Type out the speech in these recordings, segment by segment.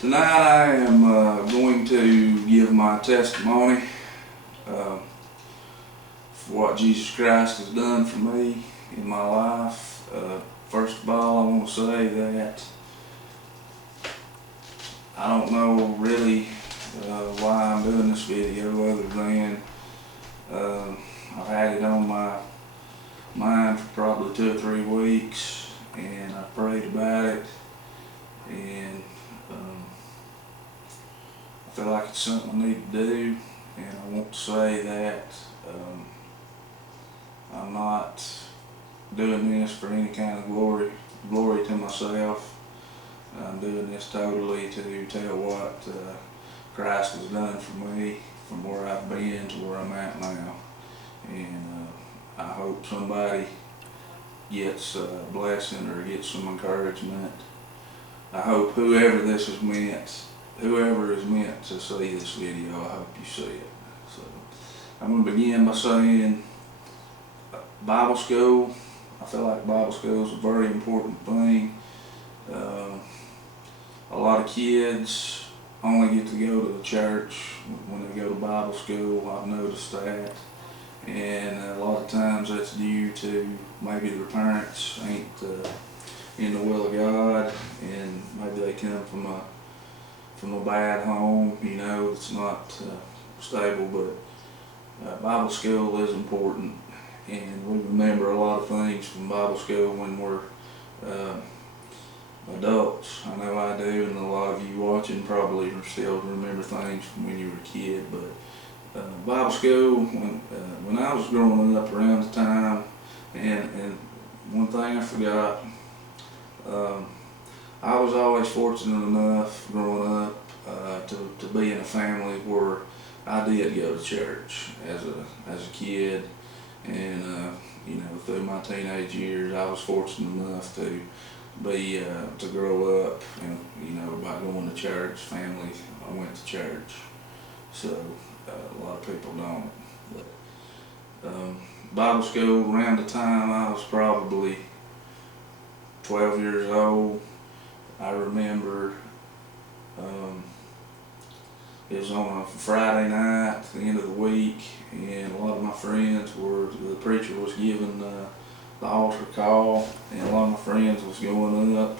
Tonight I am going to give my testimony for what Jesus Christ has done for me in my life. First of all, I want to say that I don't know really why I'm doing this video other than I've had it on my mind for probably 2 or 3 weeks, and I prayed about it, and I feel like it's something I need to do. And I want to say that I'm not doing this for any kind of glory to myself. I'm doing this totally to tell what Christ has done for me from where I've been to where I'm at now. And I hope somebody gets a blessing or gets some encouragement. I hope whoever is meant to see this video, I hope you see it. So I'm going to begin by saying Bible school. I feel like Bible school is a very important thing. A lot of kids only get to go to the church when they go to Bible school. I've noticed that. And a lot of times that's due to maybe their parents ain't in the will of God, and maybe they come from a bad home, it's not stable. But Bible school is important, and we remember a lot of things from Bible school when we're adults. I know I do, and a lot of you watching probably still remember things from when you were a kid. But Bible school, when I was growing up around the time, and one thing I forgot, I was always fortunate enough growing up to be in a family where I did go to church as a kid, and through my teenage years I was fortunate enough to grow up, and by going to church. Family, I went to church, so a lot of people don't. But Bible school, around the time I was probably 12 years old, I remember it was on a Friday night at the end of the week, and a lot of my friends the preacher was giving the altar call, and a lot of my friends was going up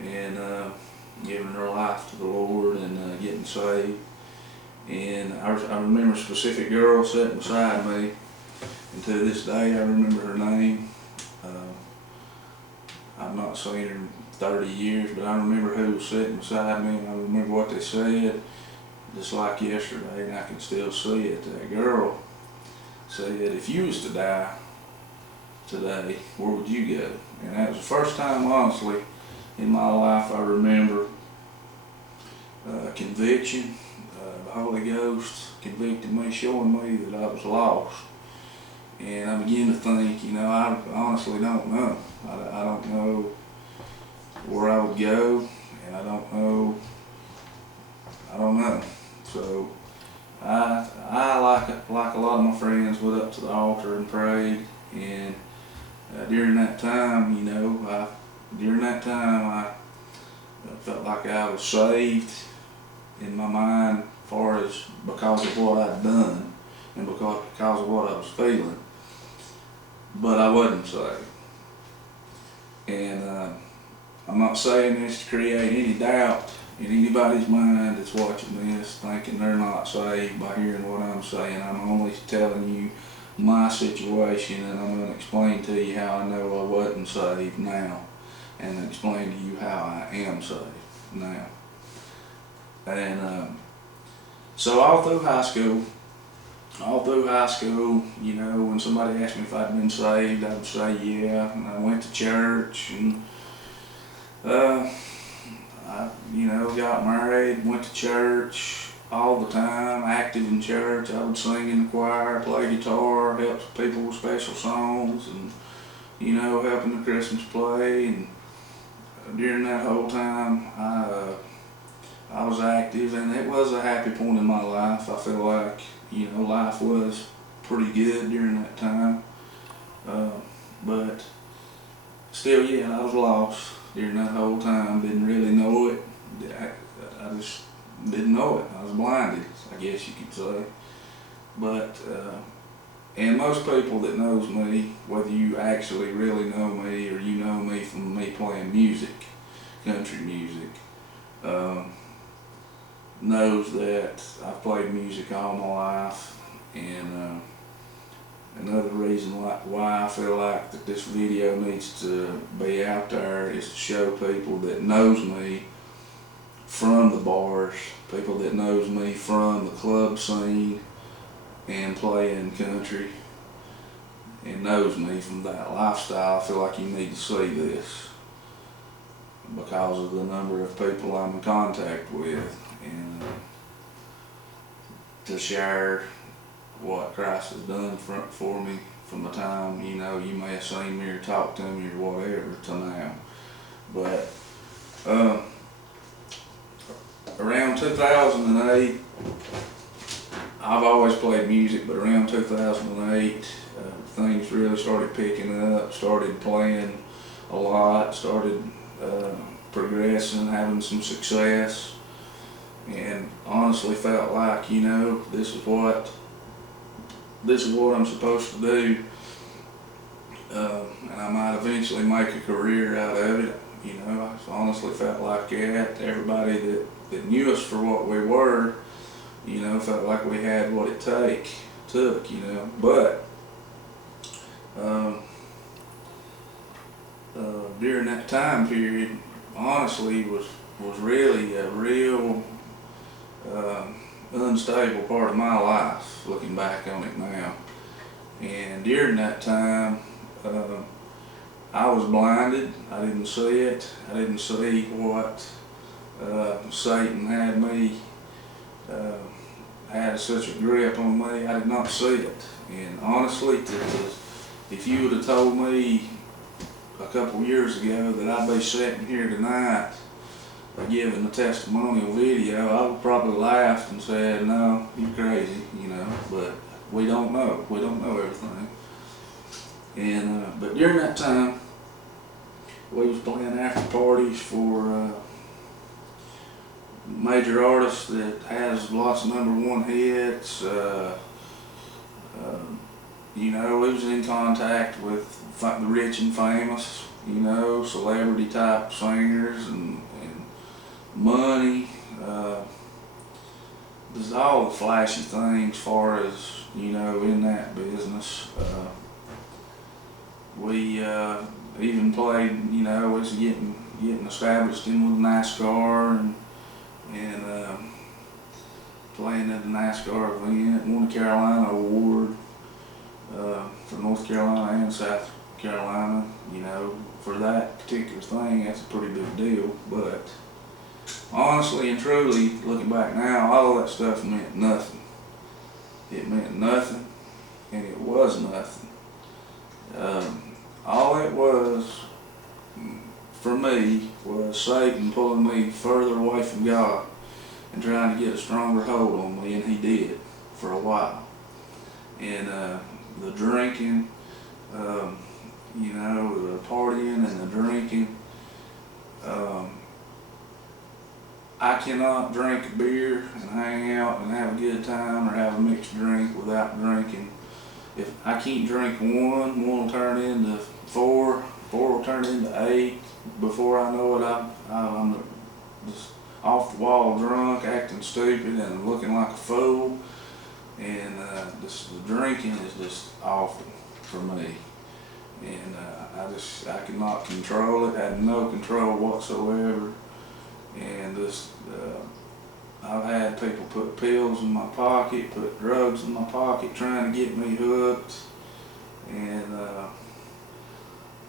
and giving their life to the Lord and getting saved. And I remember a specific girl sitting beside me, and to this day I remember her name. I've not seen her in 30 years, but I remember who was sitting beside me, and I remember what they said, just like yesterday, and I can still see it. That girl said, "If you was to die today, where would you go?" And that was the first time, honestly, in my life I remember conviction. The Holy Ghost convicted me, showing me that I was lost. And I began to think, I honestly don't know. I don't know where I would go, and I don't know. So I like a lot of my friends, went up to the altar and prayed. And during that time, I felt like I was saved in my mind, because of what I'd done and because of what I was feeling. But I wasn't saved. And I'm not saying this to create any doubt in anybody's mind that's watching this, thinking they're not saved by hearing what I'm saying. I'm only telling you my situation, and I'm going to explain to you how I know I wasn't saved now, and explain to you how I am saved now. And so all through high school, when somebody asked me if I'd been saved, I would say yeah. And I went to church, and I got married, went to church all the time, active in church. I would sing in the choir, play guitar, help people with special songs, and helping the Christmas play. And during that whole time, I was active, and it was a happy point in my life. I feel like, life was pretty good during that time. But still, I was lost during that whole time. Didn't really know it. I just didn't know it. I was blinded, I guess you could say. But and most people that knows me, whether you actually really know me or you know me from me playing music, country music, knows that I've played music all my life. And another reason why I feel like that this video needs to be out there is to show people that knows me from the bars, people that knows me from the club scene and playing country and knows me from that lifestyle. I feel like you need to see this because of the number of people I'm in contact with, and to share what Christ has done for me from the time, you know, you may have seen me or talked to me or whatever to now. But around 2008, I've always played music, but around 2008, things really started picking up, started playing a lot, started progressing, having some success, and honestly felt like, you know, this is what I'm supposed to do, and I might eventually make a career out of it. You know, I honestly felt like that. Everybody that knew us for what we were, you know, felt like we had what it took, you know. But during that time period, honestly, was really a real unstable part of my life, looking back on it now. And during that time, I was blinded. I didn't see it. I didn't see what Satan had me, had such a grip on me. I did not see it. And honestly, if you would have told me a couple years ago that I'd be sitting here tonight giving a testimonial video, I would probably laughed and said, no, you're crazy, you know. But we don't know. We don't know everything. And but during that time, we was playing after parties for major artists that has lots of #1 hits. You know, we was in contact with the rich and famous, you know, celebrity type singers and money. There's all the flashy things as far as, you know, in that business. We even played, you know, was getting established in with NASCAR and playing at the NASCAR event, won the Carolina Award for North Carolina and South Carolina. You know, for that particular thing, that's a pretty big deal. But honestly and truly, looking back now, all of that stuff meant nothing. It meant nothing, and it was nothing. All it was for me was Satan pulling me further away from God and trying to get a stronger hold on me, and he did for a while. And the drinking, you know, the partying and the drinking. I cannot drink a beer and hang out and have a good time or have a mixed drink without drinking. If I can't drink one will turn into four will turn into 8. Before I know it, I'm just off the wall drunk, acting stupid and looking like a fool. And the drinking is just awful for me. And I cannot control it, had no control whatsoever. And I've had people put pills in my pocket, put drugs in my pocket, trying to get me hooked. And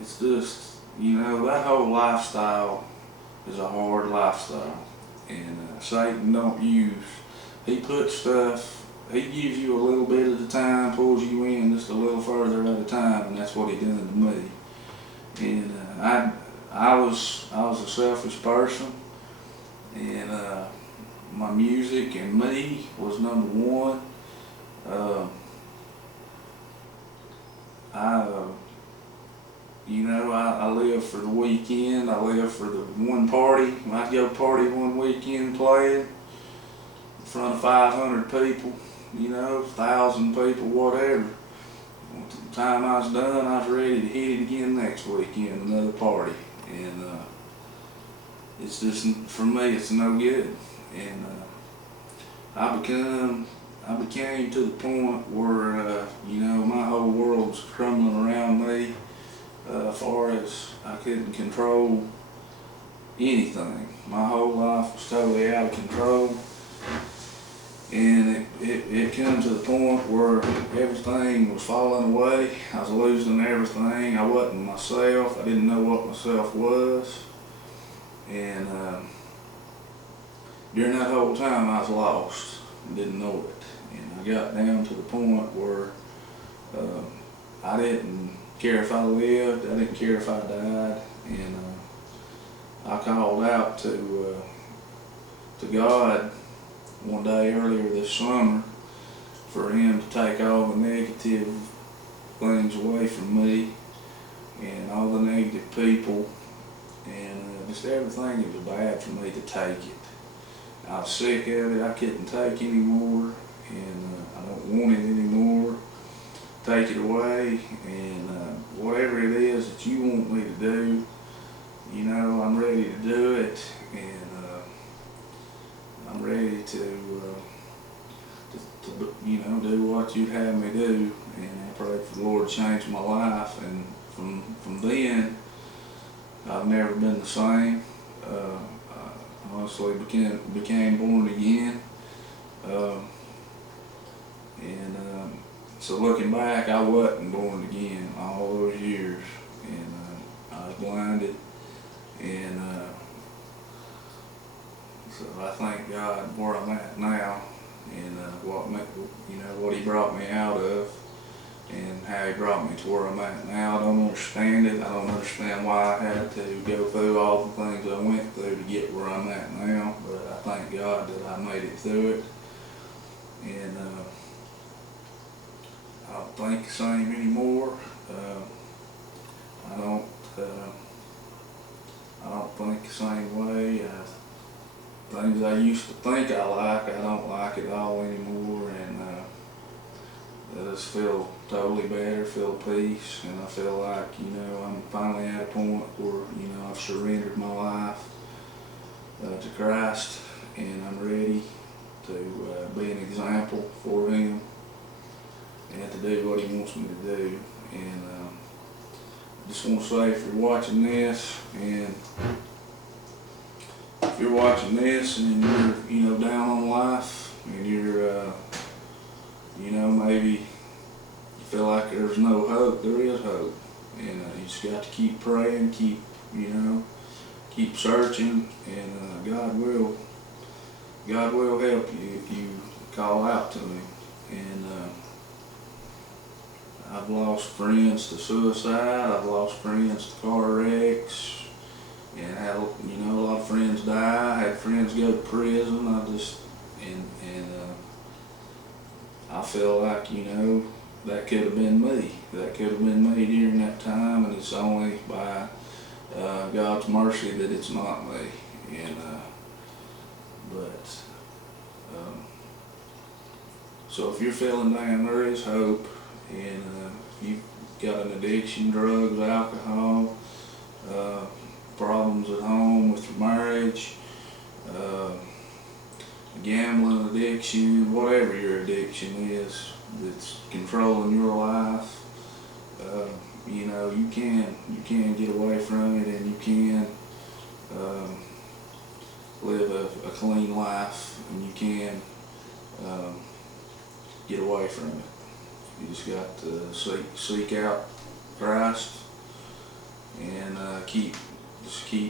it's just, you know, that whole lifestyle is a hard lifestyle. And Satan don't he puts stuff, he gives you a little bit at a time, pulls you in just a little further at a time, and that's what he done to me. And I was a selfish person, and my music and me was #1. You know, I live for the weekend. I live for the one party. I'd go party one weekend playing in front of 500 people, you know, 1,000 people, whatever. The time I was done, I was ready to hit it again next weekend, another party. And it's just, for me, it's no good. And I became to the point where, you know, my whole world was crumbling around me. As far as I couldn't control anything. My whole life was totally out of control. And it came to the point where everything was falling away. I was losing everything. I wasn't myself. I didn't know what myself was. And during that whole time I was lost and didn't know it. And I got down to the point where I didn't care if I lived, I didn't care if I died, and I called out to God one day earlier this summer for Him to take all the negative things away from me and all the negative people and just everything that was bad for me to take it. I was sick of it, I couldn't take anymore, and I don't want it anymore. Take it away, and whatever it is that you want me to do, you know, I'm ready to do it, and I'm ready to you know, do what you'd have me do. And I pray for the Lord to change my life, and from then, I've never been the same. I honestly became born again, so looking back, I wasn't born again all those years, and I was blinded, and so I thank God where I'm at now, and what He brought me out of, and how He brought me to where I'm at now. I don't understand it. I don't understand why I had to go through all the things I went through to get where I'm at now, but I thank God that I made it through it, and I don't think the same anymore. I don't think the same way. Things I used to think I don't like at all anymore, and I just feel totally better, feel peace, and I feel like, you know, I'm finally at a point where, you know, I've surrendered my life to Christ, and I'm ready to be an example for Him and to do what He wants me to do. And I just want to say, if you're watching this, and if you're watching this and you're, you know, down on life, and you're, you know, maybe you feel like there's no hope, there is hope. And you just got to keep praying, keep searching, and God will help you if you call out to Him. And I've lost friends to suicide, I've lost friends to car wrecks, and had, you know, a lot of friends die. I had friends go to prison. I feel like, you know, that could have been me. That could have been me during that time, and it's only by God's mercy that it's not me. And so if you're feeling down, there is hope. And if you've got an addiction, drugs, alcohol, problems at home with your marriage, gambling addiction, whatever your addiction is that's controlling your life, you know, you can get away from it, and you can live a clean life, and you can get away from it. You just got to seek out Christ, and keep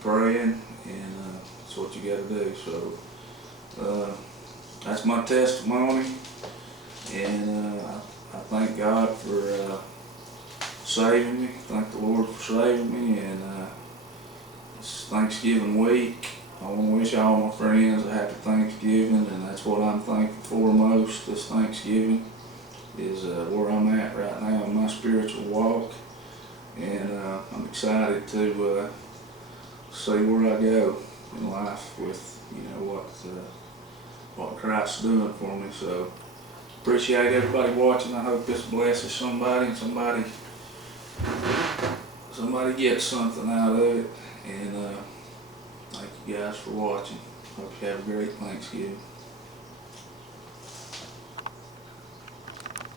praying, and that's what you got to do. So that's my testimony, and I thank God for saving me. Thank the Lord for saving me, and it's Thanksgiving week. I want to wish all my friends a happy Thanksgiving, and that's what I'm thankful for most this Thanksgiving, is where I'm at right now in my spiritual walk. and I'm excited to see where I go in life with what Christ's doing for me. So appreciate everybody watching. I hope this blesses somebody and somebody gets something out of it. And thank you guys for watching. Hope you have a great Thanksgiving.